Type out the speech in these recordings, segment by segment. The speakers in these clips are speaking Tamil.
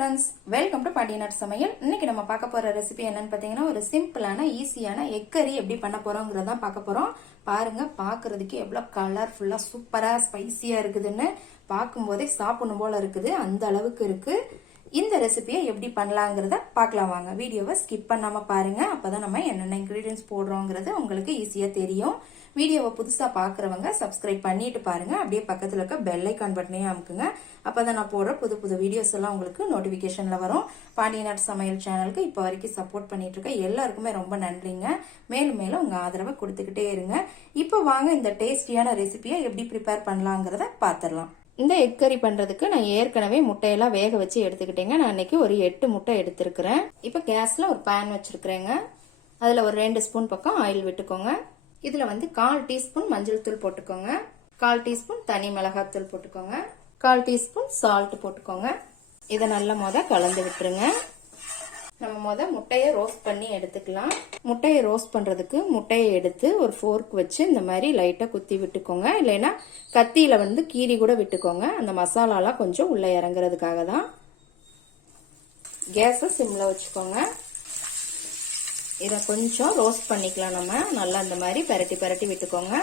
friends, welcome to பாட்டியனார் சமையல். இன்னைக்கு நம்ம பார்க்க போற ரெசிபி என்னன்னு பாத்தீங்கன்னா ஒரு சிம்பிளான ஈஸியான எக் கறி எப்படி பண்ண போறோம்ங்கறத பார்க்க போறோம். பாருங்க, பார்க்கிறதுக்கு எவ்வளவு கலர்ஃபுல்லா சூப்பரா ஸ்பைசியா இருக்குதுன்னு பாக்கும்போதே சாப்பிடணும் போல இருக்குது. அந்த அளவுக்கு இருக்கு. இந்த ரெசிபியை எப்படி பண்ணலாம்ங்கறத பார்க்கலாம் வாங்க. வீடியோவை ஸ்கிப் பண்ணாம பாருங்க. அப்பதான் நம்ம என்னென்ன இன்கிரிடியன்ட்ஸ் போடுறோம்ங்கறது உங்களுக்கு ஈஸியா தெரியும். வீடியோவை புதுசா பாக்குறவங்க சப்ஸ்கிரைப் பண்ணிட்டு பாருங்க. அப்படியே பக்கத்துல இருக்க பெல் ஐகான் பட்டனையும் அமுக்குங்க. அப்பதான் நான் போடுற புது புது வீடியோஸ் எல்லாம் உங்களுக்கு நோட்டிபிகேஷன்ல வரும். பாண்டியநாட்டு சமையல் சேனலுக்கு இப்ப வரைக்கும் சப்போர்ட் பண்ணிட்டு இருக்க எல்லாருக்குமே ரொம்ப நன்றிங்க. மேலும் மேலும் உங்க ஆதரவை கொடுத்துக்கிட்டே இருங்க. இப்ப வாங்க இந்த டேஸ்டியான ரெசிபியை எப்படி ப்ரிப்பேர் பண்ணலாங்கிறத பாத்திரலாம். இந்த எக் கறி பண்றதுக்கு நான் ஏற்கனவே முட்டையெல்லாம் வேக வச்சு எடுத்துக்கிட்டேங்க. நான் இன்னைக்கு ஒரு 8 முட்டை எடுத்திருக்கிறேன். இப்ப கேஸ்ல ஒரு பேன் வச்சிருக்கிறேங்க. அதுல ஒரு 2 ஸ்பூன் பக்கம் ஆயில் விட்டுக்கோங்க. இதுல 1/4 டீஸ்பூன் மஞ்சள் தூள் போட்டுக்கோங்க. 1/4 டீஸ்பூன் தனி மிளகாய் தூள் போட்டுக்கோங்க. 1/4 டீஸ்பூன் சால்ட் போட்டுக்கோங்க. இதை நல்லா கலந்து விட்டுருங்க. நம்ம முட்டையை ரோஸ்ட் பண்ணி எடுத்துக்கலாம். முட்டையை ரோஸ்ட் பண்றதுக்கு முட்டையை எடுத்து ஒரு ஃபோர்க் வச்சு இந்த மாதிரி லைட்டா குத்தி விட்டுக்கோங்க. இல்லைன்னா கத்தியில கீரி கூட விட்டுக்கோங்க. அந்த மசாலாலாம் கொஞ்சம் உள்ள இறங்குறதுக்காக தான். கேஸை சிம்ல வச்சுக்கோங்க. இதை கொஞ்சம் ரோஸ்ட் பண்ணிக்கலாம். நம்ம நல்லா இந்த மாதிரி பரட்டி விட்டுக்கோங்க.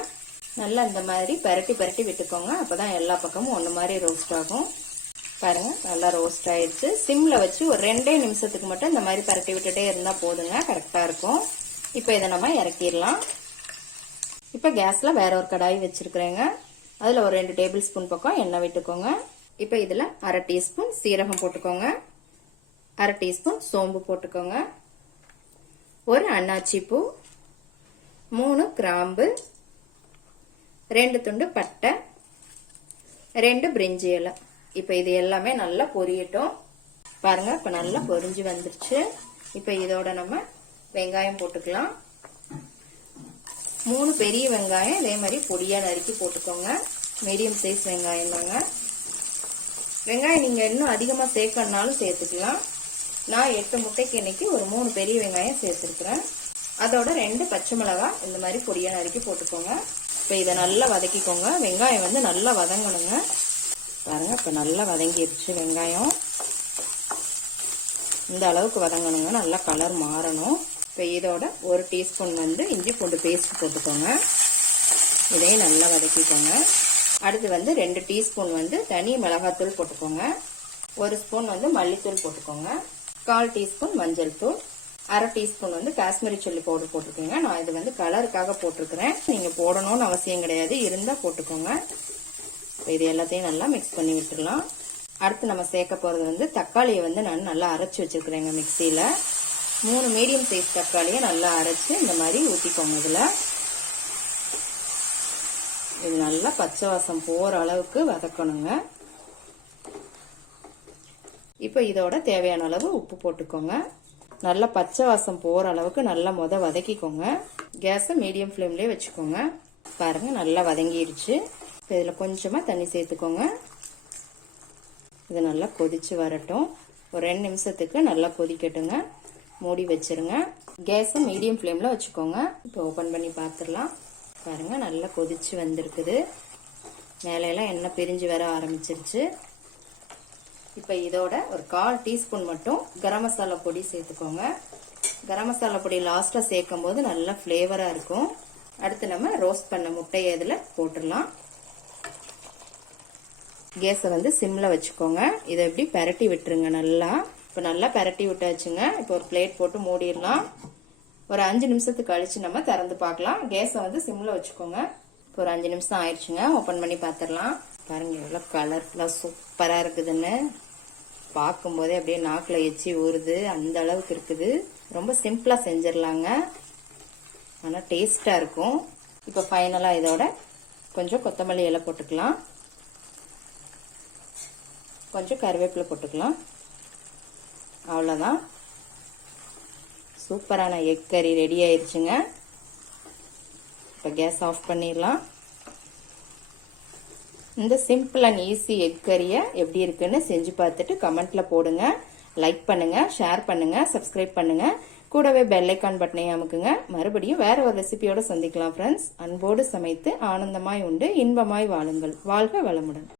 நல்லா இந்த மாதிரி பரட்டி விட்டுக்கோங்க. அப்பதான் எல்லா பக்கமும் ஒன்று மாதிரி ரோஸ்ட் ஆகும். பாருங்க, நல்லா ரோஸ்ட் ஆயிடுச்சு. சிம்ல வச்சு ஒரு 2 நிமிஷத்துக்கு மட்டும் இந்த மாதிரி பரட்டி விட்டுட்டே இருந்தா போதுங்க, கரெக்டா இருக்கும். இப்ப இதை நம்ம இறக்கிடலாம். இப்ப கேஸ்ல வேற ஒரு கடாய் வச்சிருக்கிறேங்க. அதுல ஒரு 2 டேபிள் ஸ்பூன் பக்கம் எண்ணெய் விட்டுக்கோங்க. இப்ப இதுல 1/2 டீஸ்பூன் சீரகம் போட்டுக்கோங்க. 1/2 டீஸ்பூன் சோம்பு போட்டுக்கோங்க. ஒரு அன்னாச்சி பூ, 3 கிராம்பு, 2 துண்டு பட்டை, 2 பிரிஞ்சி இலை. இப்ப இது எல்லாமே நல்லா பொரியட்டும். பாருங்க, இப்ப நல்லா பொரிஞ்சு வந்துருச்சு. இப்ப இதோட நம்ம வெங்காயம் போட்டுக்கலாம். 3 பெரிய வெங்காயம் இதே மாதிரி பொடியா நறுக்கி போட்டுக்கோங்க. மீடியம் சைஸ் வெங்காயம் தாங்க. வெங்காயம் நீங்க இன்னும் அதிகமா சேர்க்கணும்னாலும் சேர்த்துக்கலாம். நான் 8 முட்டைக்கு இன்னைக்கு ஒரு 3 பெரிய வெங்காயம் சேர்த்துருக்கிறேன். அதோட 2 பச்சை மிளகாய் இந்த மாதிரி பொடியா நறுக்கி போட்டுக்கோங்க. இப்ப இதை நல்லா வதக்கிக்கோங்க. வெங்காயம் நல்லா வதங்கணுங்க. பாருங்க, இப்ப நல்லா வதங்கிருச்சு வெங்காயம். இந்த அளவுக்கு வதங்கணுங்க. நல்லா கலர் மாறணும். இப்ப இதோட 1 டீஸ்பூன் இஞ்சி பூண்டு பேஸ்ட் போட்டுக்கோங்க. இதையும் நல்லா வதக்கிக்கோங்க. அடுத்து 2 டீஸ்பூன் தனி மிளகாத்தூள் போட்டுக்கோங்க. 1 ஸ்பூன் மல்லித்தூள் போட்டுக்கோங்க. 1/4 டீஸ்பூன் மஞ்சள் தூள், 1/2 டீஸ்பூன் காஷ்மீரி சில்லி பவுடர் போட்டுக்கோங்க. நான் இது கலருக்காக போட்டிருக்கிறேன். நீங்க போடணும்னு அவசியம் கிடையாது, இருந்தா போட்டுக்கோங்க. இது எல்லாத்தையும் நல்லா மிக்ஸ் பண்ணி விட்டுடலாம். அடுத்து நம்ம சேர்க்க போறது தக்காளியை நான் நல்லா அரைச்சு வச்சிருக்கிறேங்க மிக்சியில. 3 மீடியம் சைஸ் தக்காளியை நல்லா அரைச்சு இந்த மாதிரி ஊத்திக்கோங்க. இது நல்லா பச்சை வாசம் போற அளவுக்கு வதக்கணுங்க. இப்ப இதோட தேவையான அளவு உப்பு போட்டுக்கோங்க. நல்லா பச்சை வாசம் போற அளவுக்கு நல்லா வதக்கிக்கோங்க. கேஸை மீடியம் ஃப்ளேம்லயே வச்சுக்கோங்க. பாருங்க, நல்லா வதங்கிருச்சு. இதுல கொஞ்சமா தண்ணி சேர்த்துக்கோங்க. இது நல்லா கொதிச்சு வரட்டும். ஒரு 2 நிமிஷத்துக்கு நல்லா கொதிக்கட்டுங்க. மூடி வச்சிருங்க. கேஸை மீடியம் ஃப்ளேம்ல வச்சுக்கோங்க. இப்போ ஓபன் பண்ணி பார்த்துடலாம். பாருங்க, நல்லா கொதிச்சு வந்திருக்குது. மேலையெல்லாம் எண்ணெய் பிரிஞ்சு வர ஆரம்பிச்சிருச்சு. இப்ப இதோட ஒரு 1/4 டீஸ்பூன் மட்டும் கரம் மசாலா பொடி சேர்த்துக்கோங்க. கரம் மசாலா பொடி லாஸ்டா சேர்க்கும் போது நல்லா பிளேவரா இருக்கும். அடுத்து நம்ம ரோஸ்ட் பண்ண முட்டையை இதுல போட்டுடலாம். கேஸை சிம்ல வச்சுக்கோங்க. இதை எப்படி பரட்டி விட்டுருங்க நல்லா. இப்ப நல்லா பரட்டி விட்டாச்சுங்க. இப்ப ஒரு பிளேட் போட்டு மூடிடலாம். ஒரு 5 நிமிஷத்துக்கு கழிச்சு நம்ம திறந்து பார்க்கலாம். கேஸை சிம்ல வச்சுக்கோங்க. இப்போ ஒரு 5 நிமிஷம் ஆயிடுச்சுங்க. ஓபன் பண்ணி பாத்திரலாம். பாருங்க, எவ்வளவு கலர்ஃபுல்லா சூப்பரா இருக்குதுன்னு பார்க்கும் போதே அப்படியே நாக்குல எச்சி ஊறுது. அந்த அளவுக்கு இருக்குது. ரொம்ப சிம்பிளா செஞ்சிடலாங்க, ஆனா டேஸ்டா இருக்கும். இப்ப ஃபைனலா இதோட கொஞ்சம் கொத்தமல்லி இலை போட்டுக்கலாம். கொஞ்சம் கருவேப்பிலை போட்டுக்கலாம். அவ்வளவுதான், சூப்பரான எக் கறி ரெடி ஆயிருச்சுங்க. இப்ப கேஸ் ஆஃப் பண்ணிடலாம். இந்த சிம்பிள் அண்ட் ஈஸி எக் கறியை எப்படி இருக்குன்னு செஞ்சு பார்த்துட்டு கமெண்ட்ல போடுங்க. லைக் பண்ணுங்க, ஷேர் பண்ணுங்க, சப்ஸ்கிரைப் பண்ணுங்க. கூடவே பெல் ஐகான் பட்டனை அமுக்குங்க. மறுபடியும் வேற ஒரு ரெசிபியோட சந்திக்கலாம் ஃப்ரெண்ட்ஸ். அன்போடு சமைத்து ஆனந்தமாய் உண்டு இன்பமாய் வாழுங்கள். வாழ்க வளமுடன்.